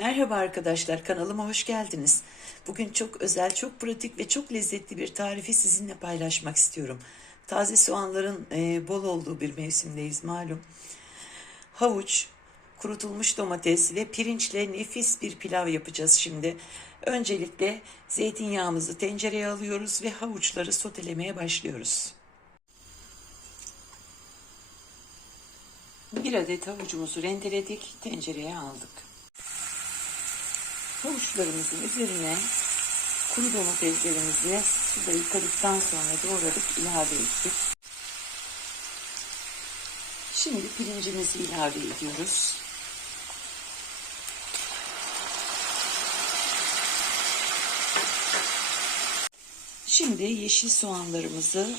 Merhaba arkadaşlar, kanalıma hoş geldiniz. Bugün çok özel, çok pratik ve çok lezzetli bir tarifi sizinle paylaşmak istiyorum. Taze soğanların e, bol olduğu bir mevsimdeyiz malum. Havuç, kurutulmuş domates ve pirinçle nefis bir pilav yapacağız şimdi. Öncelikle zeytinyağımızı tencereye alıyoruz ve havuçları sotelemeye başlıyoruz. Bir adet havucumuzu rendeledik, tencereye aldık. Havuçlarımızın üzerine kuru domateslerimizi suda yıkadıktan sonra doğradık ilave ettik. Şimdi pirincimizi ilave ediyoruz. Şimdi yeşil soğanlarımızı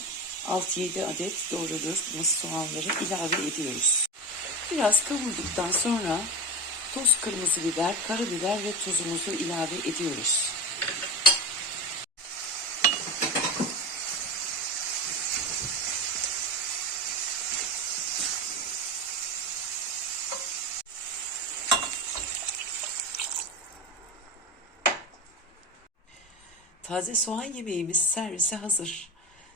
6-7 adet doğradığımız soğanları ilave ediyoruz. Biraz kavurduktan sonra toz kırmızı biber, karabiber ve tuzumuzu ilave ediyoruz. Taze soğan yemeğimiz servise hazır.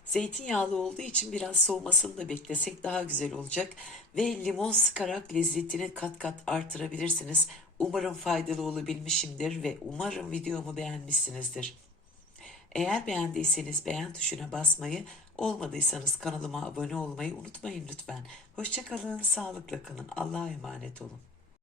Zeytinyağlı olduğu için biraz soğumasını da beklesek daha güzel olacak. Ve limon sıkarak lezzetini kat kat artırabilirsiniz. Umarım faydalı olabilmişimdir ve umarım videomu beğenmişsinizdir. Eğer beğendiyseniz beğen tuşuna basmayı, olmadıysanız kanalıma abone olmayı unutmayın lütfen. Hoşçakalın, sağlıkla kalın, Allah'a emanet olun.